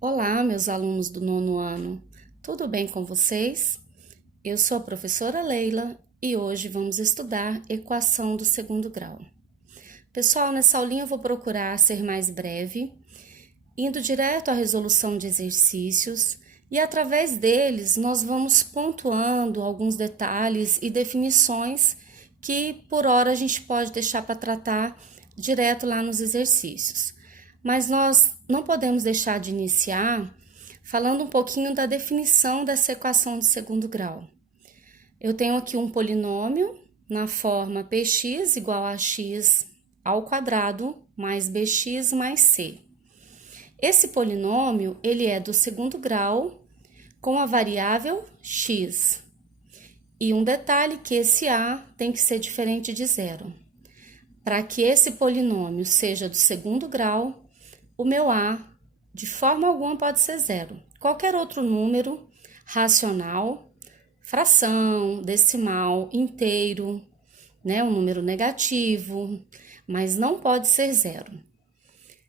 Olá, meus alunos do nono ano, tudo bem com vocês? Eu sou a professora Leila e hoje vamos estudar equação do segundo grau. Pessoal, nessa aulinha eu vou procurar ser mais breve, indo direto à resolução de exercícios e através deles nós vamos pontuando alguns detalhes e definições que por hora a gente pode deixar para tratar direto lá nos exercícios. Mas nós não podemos deixar de iniciar falando um pouquinho da definição dessa equação de segundo grau. Eu tenho aqui um polinômio na forma px igual a x ao quadrado mais bx mais c. Esse polinômio, ele é do segundo grau com a variável x. E um detalhe que esse a tem que ser diferente de zero. Para que esse polinômio seja do segundo grau, o meu a, de forma alguma, pode ser zero. Qualquer outro número racional, fração, decimal, inteiro, né, um número negativo, mas não pode ser zero.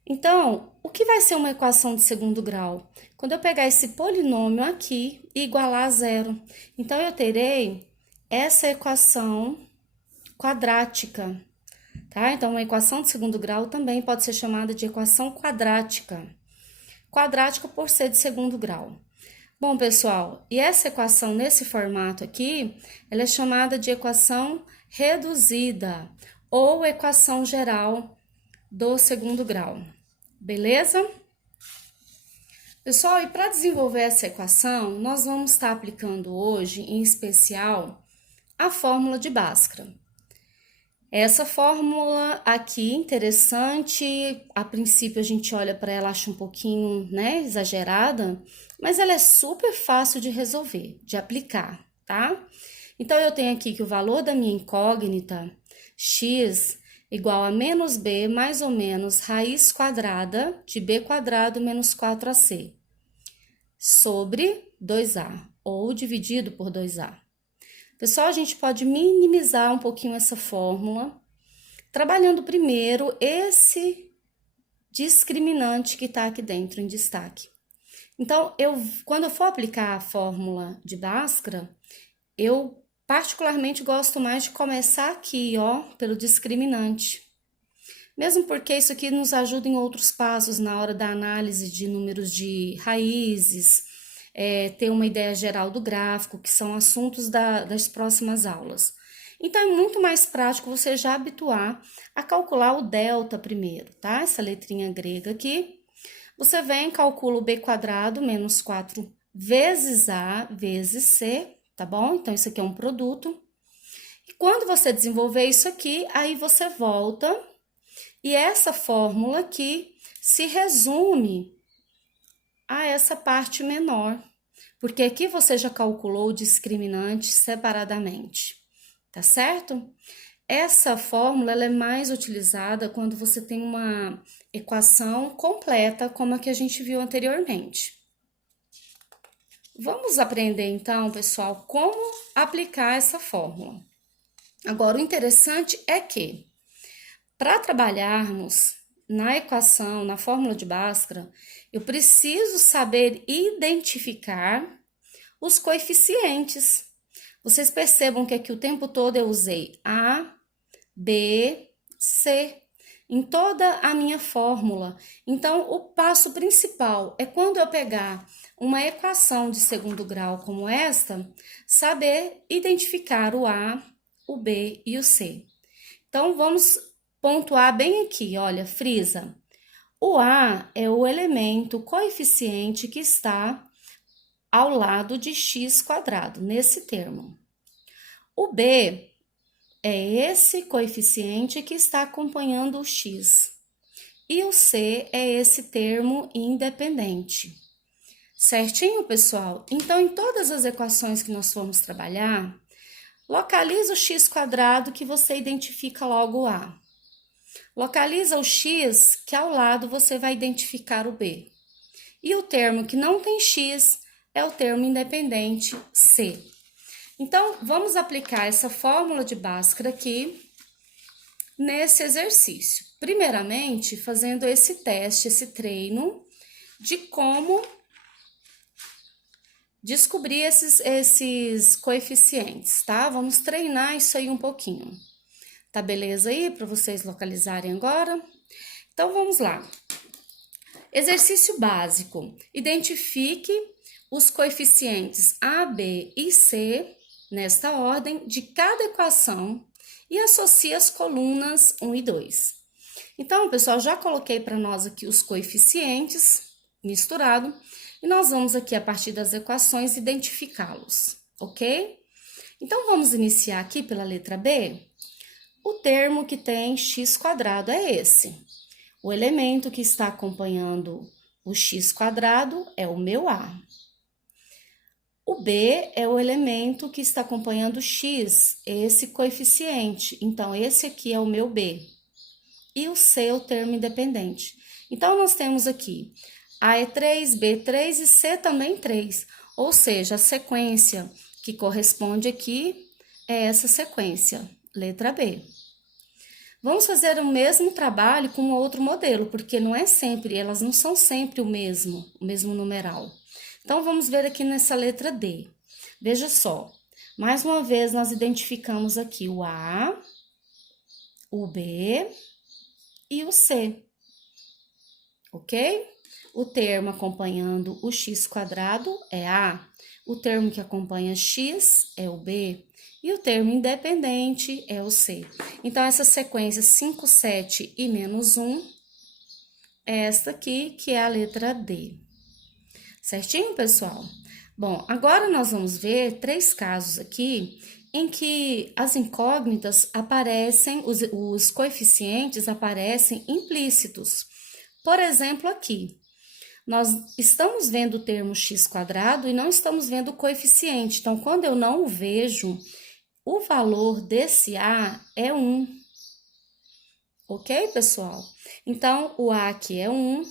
Então, o que vai ser uma equação de segundo grau? Quando eu pegar esse polinômio aqui e igualar a zero. Então, eu terei essa equação quadrática, tá? Então, uma equação de segundo grau também pode ser chamada de equação quadrática. Quadrática por ser de segundo grau. Bom, pessoal, e essa equação nesse formato aqui, ela é chamada de equação reduzida ou equação geral do segundo grau. Beleza? Pessoal, e para desenvolver essa equação, nós vamos estar aplicando hoje, em especial, a fórmula de Bhaskara. Essa fórmula aqui, interessante, a princípio a gente olha para ela, acha um pouquinho, né, exagerada, mas ela é super fácil de resolver, de aplicar, tá? Então, eu tenho aqui que o valor da minha incógnita, x, igual a menos b mais ou menos raiz quadrada de b quadrado menos 4ac, sobre 2a, ou dividido por 2a. Pessoal, a gente pode minimizar um pouquinho essa fórmula, trabalhando primeiro esse discriminante que está aqui dentro em destaque. Então, quando eu for aplicar a fórmula de Bhaskara, eu particularmente gosto mais de começar aqui, ó, pelo discriminante. Mesmo porque isso aqui nos ajuda em outros passos na hora da análise de números de raízes, ter uma ideia geral do gráfico, que são assuntos das próximas aulas. Então, é muito mais prático você já habituar a calcular o delta primeiro, tá? Essa letrinha grega aqui. Você vem, calcula o b quadrado menos 4 vezes a vezes c, tá bom? Então, isso aqui é um produto. E quando você desenvolver isso aqui, aí você volta e essa fórmula aqui se resume a essa parte menor, porque aqui você já calculou o discriminante separadamente, tá certo? Essa fórmula ela é mais utilizada quando você tem uma equação completa, como a que a gente viu anteriormente. Vamos aprender então, pessoal, como aplicar essa fórmula. Agora, o interessante é que, para trabalharmos na equação, na fórmula de Bhaskara, eu preciso saber identificar os coeficientes. Vocês percebam que aqui o tempo todo eu usei A, B, C em toda a minha fórmula. Então, o passo principal é quando eu pegar uma equação de segundo grau como esta, saber identificar o A, o B e o C. Então, vamos pontuar bem aqui, olha, frisa. O A é o elemento coeficiente que está ao lado de x quadrado, nesse termo. O B é esse coeficiente que está acompanhando o x. E o C é esse termo independente. Certinho, pessoal? Então, em todas as equações que nós formos trabalhar, localiza o x quadrado que você identifica logo o A. Localiza o x que ao lado você vai identificar o B. E o termo que não tem x é o termo independente C. Então, vamos aplicar essa fórmula de Bhaskara aqui nesse exercício. Primeiramente, fazendo esse teste, esse treino de como descobrir esses coeficientes, tá? Vamos treinar isso aí um pouquinho. Tá beleza aí para vocês localizarem agora? Então, vamos lá. Exercício básico. Identifique os coeficientes A, B e C, nesta ordem, de cada equação e associe as colunas 1 e 2. Então, pessoal, já coloquei para nós aqui os coeficientes misturado e nós vamos aqui, a partir das equações, identificá-los, ok? Então, vamos iniciar aqui pela letra B. O termo que tem x² é esse. O elemento que está acompanhando o x² é o meu A. O B é o elemento que está acompanhando o x, esse coeficiente. Então, esse aqui é o meu B. E o C é o termo independente. Então, nós temos aqui A é 3, B 3 e C também 3. Ou seja, a sequência que corresponde aqui é essa sequência, letra B. Vamos fazer o mesmo trabalho com outro modelo, porque não é sempre, elas não são sempre o mesmo numeral. Então, vamos ver aqui nessa letra D. Veja só, mais uma vez nós identificamos aqui o A, o B e o C, ok? O termo acompanhando o x² é A, o termo que acompanha x é o B, e o termo independente é o C. Então, essa sequência 5, 7 e menos 1 é esta aqui, que é a letra D. Certinho, pessoal? Bom, agora nós vamos ver 3 casos aqui em que as incógnitas aparecem, os coeficientes aparecem implícitos. Por exemplo, aqui, nós estamos vendo o termo x² e não estamos vendo o coeficiente. Então, quando eu não o vejo, o valor desse A é 1. Ok, pessoal? Então, o A aqui é 1,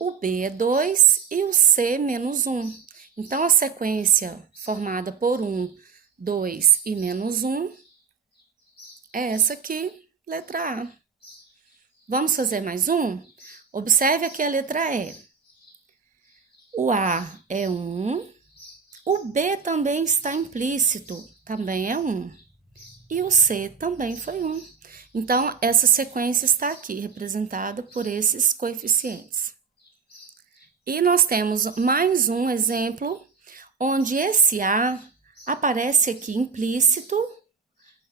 o B é 2 e o C menos 1. Então, a sequência formada por 1, 2 e menos 1 é essa aqui, letra A. Vamos fazer mais um? Observe aqui a letra E. O A é 1, o B também está implícito, também é 1. E o C também foi 1. Então, essa sequência está aqui, representada por esses coeficientes. E nós temos mais um exemplo, onde esse A aparece aqui implícito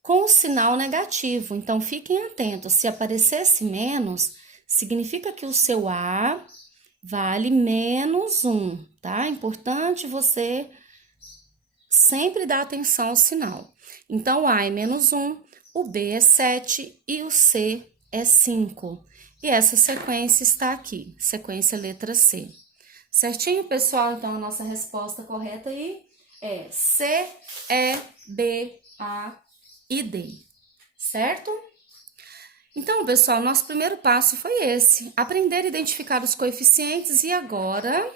com o sinal negativo. Então, fiquem atentos, se aparecesse menos, significa que o seu A vale menos 1, tá? É importante você sempre dar atenção ao sinal. Então, o A é menos 1, o B é 7 e o C é 5. E essa sequência está aqui, sequência letra C. Certinho, pessoal? Então, a nossa resposta correta aí é C, E, B, A e D, certo? Então, pessoal, nosso primeiro passo foi esse, aprender a identificar os coeficientes, e agora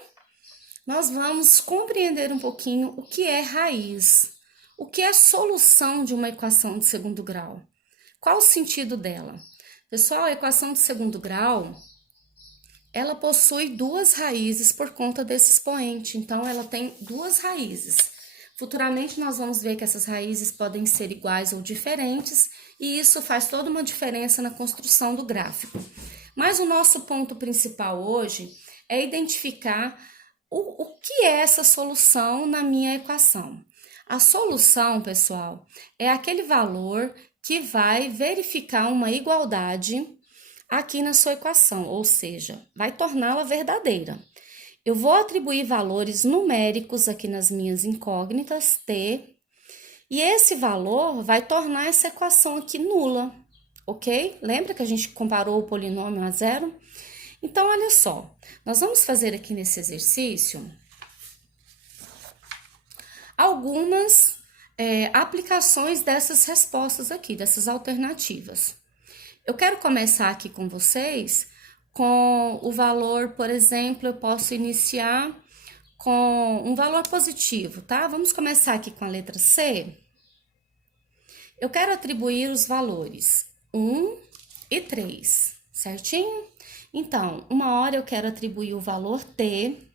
nós vamos compreender um pouquinho o que é raiz, o que é solução de uma equação de segundo grau. Qual o sentido dela? Pessoal, a equação de segundo grau, ela possui 2 raízes por conta desse expoente, então ela tem 2 raízes. Futuramente nós vamos ver que essas raízes podem ser iguais ou diferentes, e isso faz toda uma diferença na construção do gráfico. Mas o nosso ponto principal hoje é identificar o que é essa solução na minha equação. A solução, pessoal, é aquele valor que vai verificar uma igualdade aqui na sua equação, ou seja, vai torná-la verdadeira. Eu vou atribuir valores numéricos aqui nas minhas incógnitas, T, e esse valor vai tornar essa equação aqui nula, ok? Lembra que a gente comparou o polinômio a zero? Então, olha só, nós vamos fazer aqui nesse exercício algumas aplicações dessas respostas aqui, dessas alternativas. Eu quero começar aqui com vocês com o valor, por exemplo, eu posso iniciar com um valor positivo, tá? Vamos começar aqui com a letra C. Eu quero atribuir os valores 1 e 3, certinho? Então, uma hora eu quero atribuir o valor t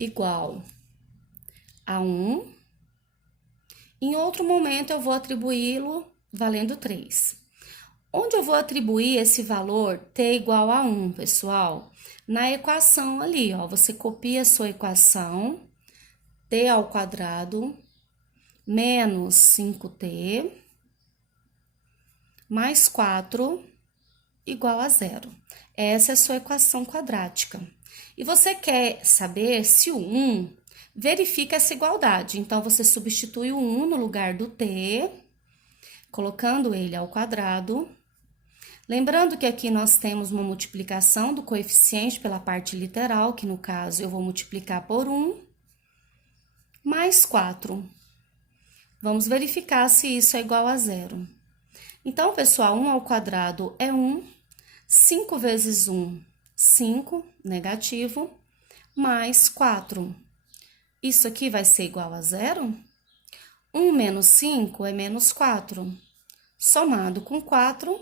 igual a 1. Em outro momento, eu vou atribuí-lo valendo 3. Onde eu vou atribuir esse valor t igual a 1, pessoal? Na equação ali, ó, você copia a sua equação, t ao quadrado menos 5t mais 4 igual a 0. Essa é a sua equação quadrática. E você quer saber se o 1 verifica essa igualdade. Então, você substitui o 1 no lugar do t, colocando ele ao quadrado. Lembrando que aqui nós temos uma multiplicação do coeficiente pela parte literal, que no caso eu vou multiplicar por 1, mais 4. Vamos verificar se isso é igual a 0. Então, pessoal, 1 ao quadrado é 1, 5 vezes 1, 5, negativo, mais 4. Isso aqui vai ser igual a 0? 1 menos 5 é menos 4. Somado com 4,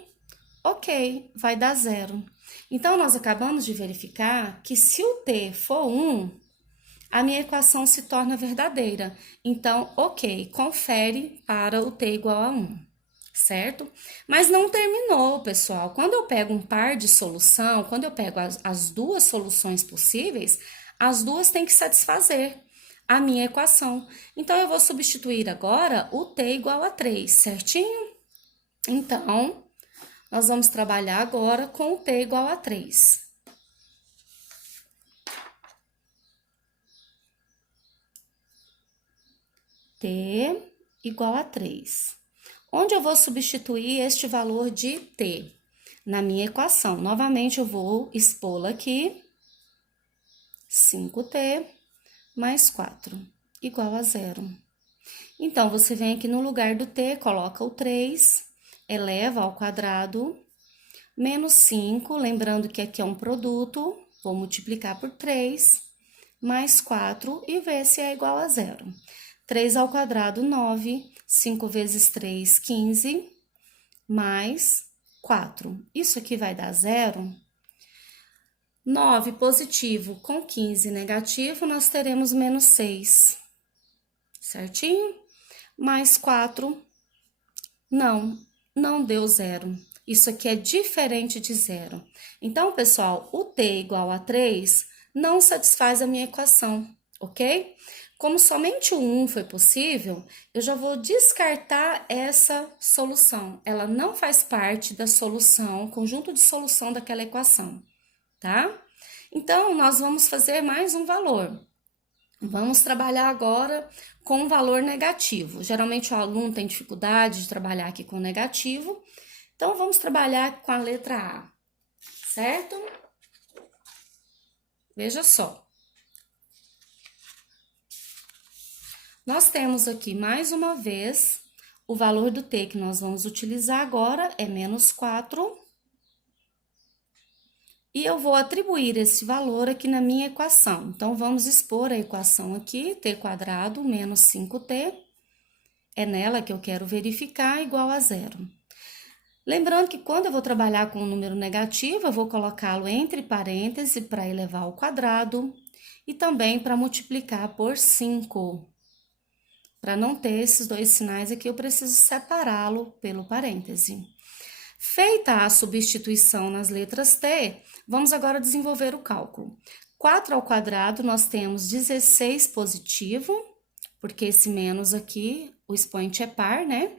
ok, vai dar 0. Então, nós acabamos de verificar que se o t for 1, a minha equação se torna verdadeira. Então, ok, confere para o t igual a 1. Certo? Mas não terminou, pessoal. Quando eu pego um par de solução, quando eu pego as duas soluções possíveis, as duas têm que satisfazer a minha equação. Então, eu vou substituir agora o t igual a 3, certinho? Então, nós vamos trabalhar agora com o t igual a 3. T igual a 3. Onde eu vou substituir este valor de t? Na minha equação. Novamente, eu vou expô-la aqui. 5t mais 4 igual a 0. Então, você vem aqui no lugar do t, coloca o 3, eleva ao quadrado, menos 5, lembrando que aqui é um produto, vou multiplicar por 3, mais 4 e ver se é igual a 0. 3 ao quadrado, 9. 5 vezes 3, 15, mais 4. Isso aqui vai dar 0. 9 positivo com 15 negativo, nós teremos menos 6. Certinho? Mais 4. Não deu 0. Isso aqui é diferente de 0. Então, pessoal, o t igual a 3 não satisfaz a minha equação, ok? Como somente o 1 foi possível, eu já vou descartar essa solução. Ela não faz parte da solução, conjunto de solução daquela equação, tá? Então, nós vamos fazer mais um valor. Vamos trabalhar agora com um valor negativo. Geralmente o aluno tem dificuldade de trabalhar aqui com negativo. Então, vamos trabalhar com a letra A, certo? Veja só. Nós temos aqui, mais uma vez, o valor do t que nós vamos utilizar agora é menos 4. E eu vou atribuir esse valor aqui na minha equação. Então, vamos expor a equação aqui, t quadrado menos 5t. É nela que eu quero verificar igual a 0. Lembrando que quando eu vou trabalhar com um número negativo, eu vou colocá-lo entre parênteses para elevar ao quadrado e também para multiplicar por 5. Para não ter esses dois sinais aqui, eu preciso separá-lo pelo parêntese. Feita a substituição nas letras t, vamos agora desenvolver o cálculo. 4 ao quadrado, nós temos 16 positivo, porque esse menos aqui, o expoente é par, né?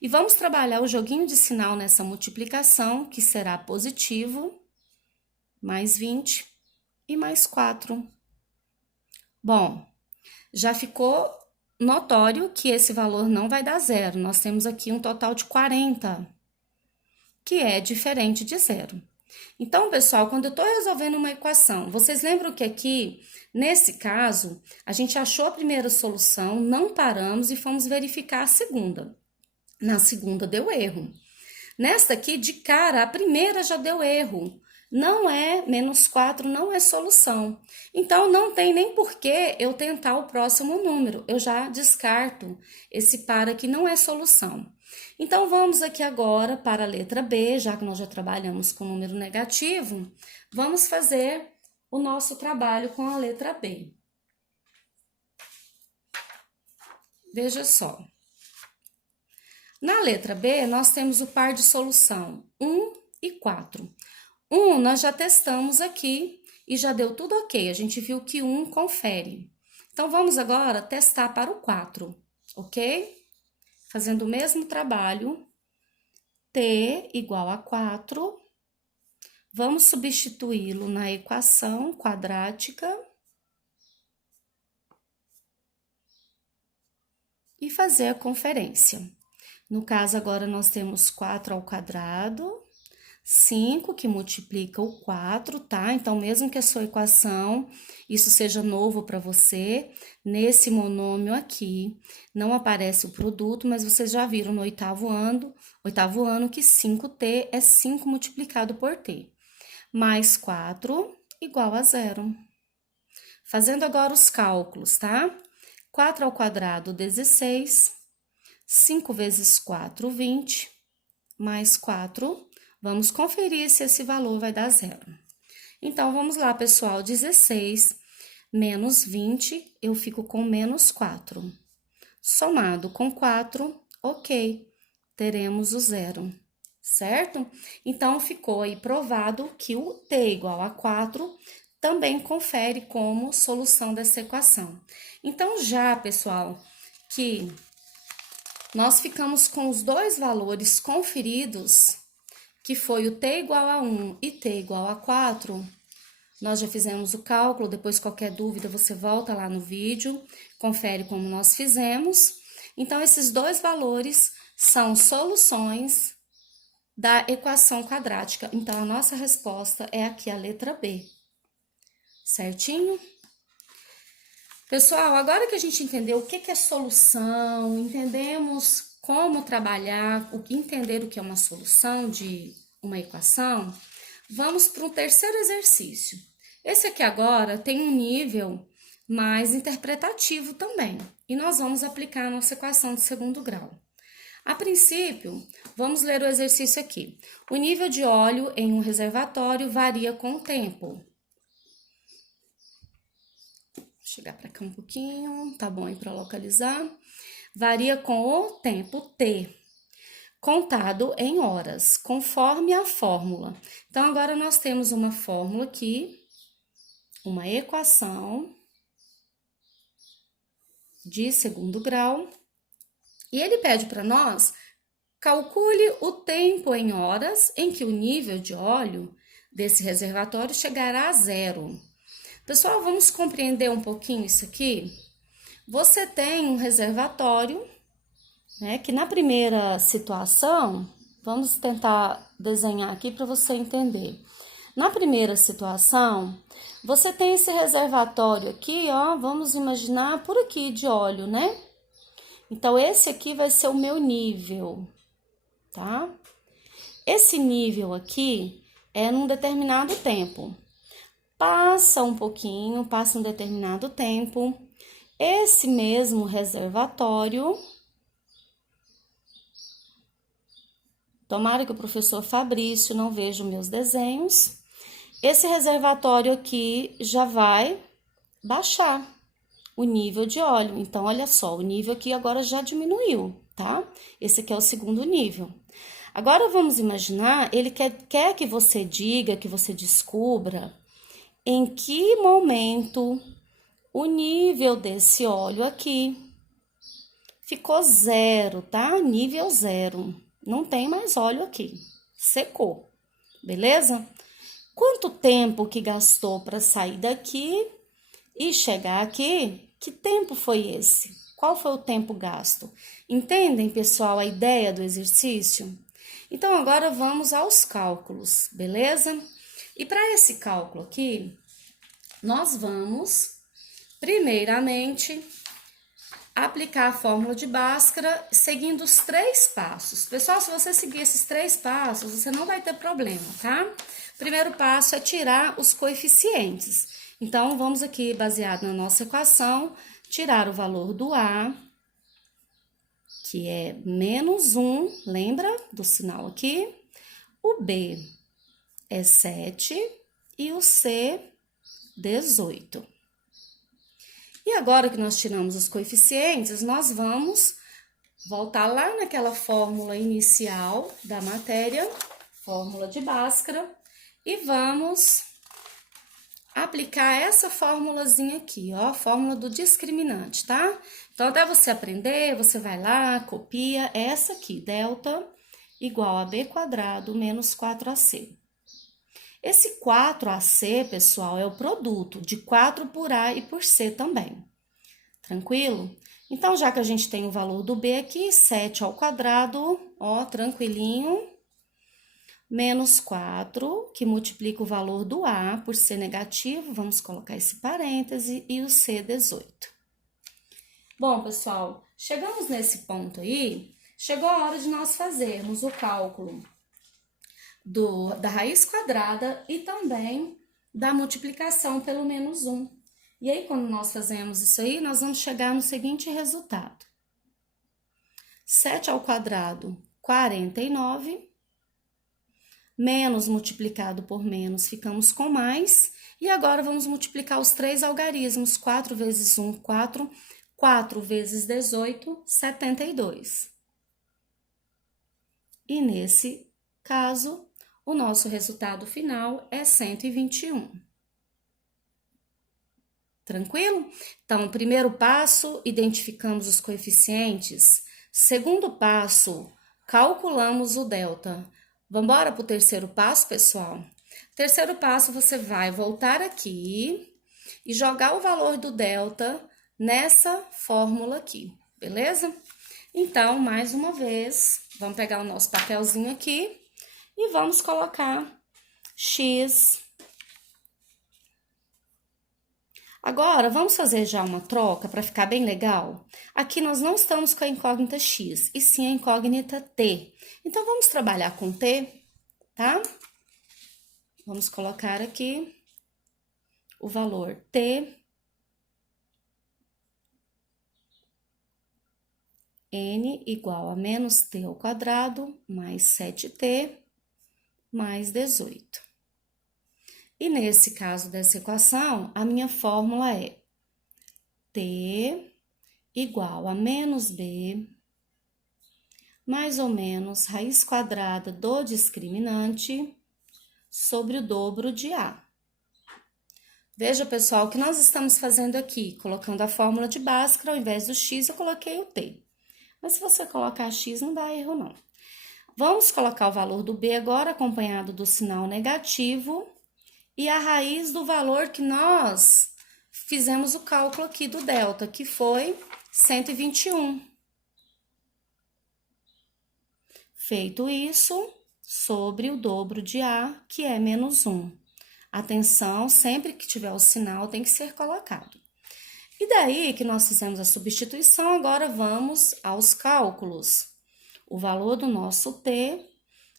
E vamos trabalhar o joguinho de sinal nessa multiplicação, que será positivo, mais 20 e mais 4. Bom, já ficou notório que esse valor não vai dar 0. Nós temos aqui um total de 40, que é diferente de 0. Então, pessoal, quando eu estou resolvendo uma equação, vocês lembram que aqui, nesse caso, a gente achou a primeira solução, não paramos e fomos verificar a segunda. Na segunda deu erro. Nesta aqui, de cara, a primeira já deu erro. Não é, menos 4 não é solução. Então, não tem nem porquê eu tentar o próximo número. Eu já descarto esse par aqui, não é solução. Então, vamos aqui agora para a letra B, já que nós já trabalhamos com número negativo, vamos fazer o nosso trabalho com a letra B. Veja só. Na letra B, nós temos o par de solução 1 e 4. 1 nós já testamos aqui e já deu tudo ok. A gente viu que 1 confere. Então, vamos agora testar para o 4, ok? Fazendo o mesmo trabalho, t igual a 4. Vamos substituí-lo na equação quadrática e fazer a conferência. No caso, agora nós temos 4 ao quadrado, 5 que multiplica o 4, tá? Então, mesmo que a sua equação, isso seja novo para você, nesse monômio aqui, não aparece o produto, mas vocês já viram no oitavo ano que 5t é 5 multiplicado por t. Mais 4 igual a 0. Fazendo agora os cálculos, tá? 4 ao quadrado, 16. 5 vezes 4, 20. Mais 4. Vamos conferir se esse valor vai dar 0. Então, vamos lá, pessoal. 16 menos 20, eu fico com menos 4. Somado com 4, ok. Teremos o 0. Certo? Então, ficou aí provado que o t igual a 4 também confere como solução dessa equação. Então, já, pessoal, que nós ficamos com os dois valores conferidos, que foi o t igual a 1 e t igual a 4, nós já fizemos o cálculo, depois qualquer dúvida você volta lá no vídeo, confere como nós fizemos. Então, esses dois valores são soluções da equação quadrática. Então, a nossa resposta é aqui a letra B. Certinho? Pessoal, agora que a gente entendeu o que é solução, entendemos como trabalhar, entender o que é uma solução de uma equação, vamos para um terceiro exercício. Esse aqui agora tem um nível mais interpretativo também, e nós vamos aplicar a nossa equação de segundo grau. A princípio, vamos ler o exercício aqui. O nível de óleo em um reservatório varia com o tempo. Vou chegar para cá um pouquinho, tá bom aí para localizar. Varia com o tempo T, contado em horas, conforme a fórmula. Então, agora nós temos uma fórmula aqui, uma equação de segundo grau. E ele pede para nós, calcule o tempo em horas em que o nível de óleo desse reservatório chegará a 0. Pessoal, vamos compreender um pouquinho isso aqui? Você tem um reservatório, né, que na primeira situação, vamos tentar desenhar aqui para você entender. Na primeira situação, você tem esse reservatório aqui, ó, vamos imaginar por aqui de óleo, né? Então, esse aqui vai ser o meu nível, tá? Esse nível aqui é num determinado tempo. Passa um pouquinho, passa um determinado tempo. Esse mesmo reservatório, tomara que o professor Fabrício não veja os meus desenhos. Esse reservatório aqui já vai baixar o nível de óleo. Então, olha só, o nível aqui agora já diminuiu, tá? Esse aqui é o segundo nível. Agora, vamos imaginar, ele quer que você diga, que você descubra em que momento o nível desse óleo aqui ficou 0, tá? Nível 0. Não tem mais óleo aqui. Secou, beleza? Quanto tempo que gastou para sair daqui e chegar aqui? Que tempo foi esse? Qual foi o tempo gasto? Entendem, pessoal, a ideia do exercício? Então, agora vamos aos cálculos, beleza? E para esse cálculo aqui, nós vamos, primeiramente, aplicar a fórmula de Bhaskara seguindo os 3 passos. Pessoal, se você seguir esses 3 passos, você não vai ter problema, tá? O primeiro passo é tirar os coeficientes. Então, vamos aqui, baseado na nossa equação, tirar o valor do A, que é menos 1, lembra do sinal aqui? O B é 7 e o C, 18. E agora que nós tiramos os coeficientes, nós vamos voltar lá naquela fórmula inicial da matéria, fórmula de Bhaskara, e vamos aplicar essa formulazinha aqui, ó, fórmula do discriminante, tá? Então, até você aprender, você vai lá, copia essa aqui, delta igual a b quadrado menos 4ac. Esse 4ac, pessoal, é o produto de 4 por a e por c também. Tranquilo? Então, já que a gente tem o valor do b aqui, 7 ao quadrado, ó, tranquilinho, menos 4, que multiplica o valor do a por c negativo, vamos colocar esse parêntese, e o c, 18. Bom, pessoal, chegamos nesse ponto aí, chegou a hora de nós fazermos o cálculo da raiz quadrada e também da multiplicação pelo menos 1. E aí, quando nós fazemos isso aí, nós vamos chegar no seguinte resultado. 7 ao quadrado, 49, menos multiplicado por menos, ficamos com mais. E agora, vamos multiplicar os três algarismos. 4 vezes 1, 4. 4 vezes 18, 72. E nesse caso, o nosso resultado final é 121. Tranquilo? Então, primeiro passo, identificamos os coeficientes. Segundo passo, calculamos o delta. Vamos embora para o terceiro passo, pessoal? Terceiro passo, você vai voltar aqui e jogar o valor do delta nessa fórmula aqui, beleza? Então, mais uma vez, vamos pegar o nosso papelzinho aqui e vamos colocar x. Agora, vamos fazer já uma troca para ficar bem legal? Aqui nós não estamos com a incógnita x, e sim a incógnita t. Então, vamos trabalhar com t, tá? Vamos colocar aqui o valor t, n igual a menos t ao quadrado, mais 7t, mais 18. E nesse caso dessa equação, a minha fórmula é t igual a menos b, mais ou menos raiz quadrada do discriminante sobre o dobro de a. Veja, pessoal, o que nós estamos fazendo aqui, colocando a fórmula de Bhaskara, ao invés do x, eu coloquei o t. Mas se você colocar x, não dá erro, não. Vamos colocar o valor do b agora, acompanhado do sinal negativo, e a raiz do valor que nós fizemos o cálculo aqui do delta, que foi 121. Feito isso, sobre o dobro de a, que é menos 1. Atenção, sempre que tiver o sinal tem que ser colocado. E daí que nós fizemos a substituição, agora vamos aos cálculos. O valor do nosso t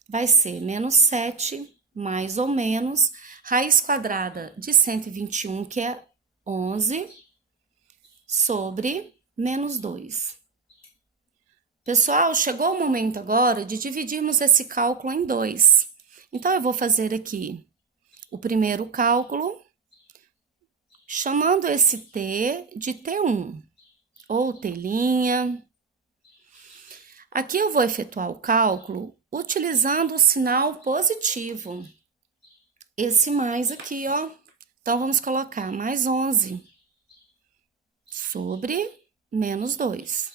vai ser menos 7, mais ou menos, raiz quadrada de 121, que é 11, sobre menos 2. Pessoal, chegou o momento agora de dividirmos esse cálculo em 2. Então, eu vou fazer aqui o primeiro cálculo, chamando esse t de t1, ou t'. Aqui eu vou efetuar o cálculo utilizando o sinal positivo. Esse mais aqui, ó. Então, vamos colocar mais 11 sobre menos 2.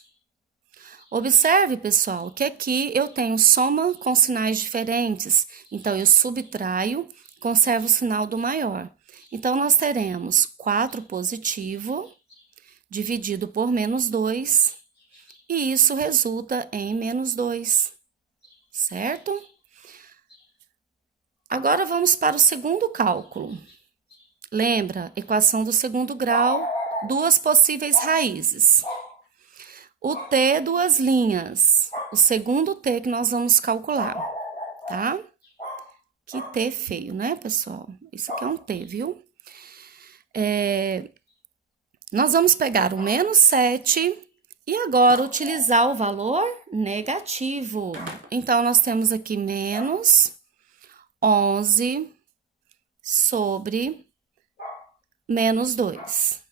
Observe, pessoal, que aqui eu tenho soma com sinais diferentes. Então, eu subtraio, conservo o sinal do maior. Então, nós teremos 4 positivo dividido por menos 2, e isso resulta em menos 2, certo? Agora, vamos para o segundo cálculo. Lembra, equação do segundo grau, duas possíveis raízes. O t, duas linhas. O segundo t que nós vamos calcular, tá? Que t feio, né, pessoal? Isso aqui é um t, viu? Nós vamos pegar o menos 7 E agora, utilizar o valor negativo. Então, nós temos aqui menos 11 sobre menos 2.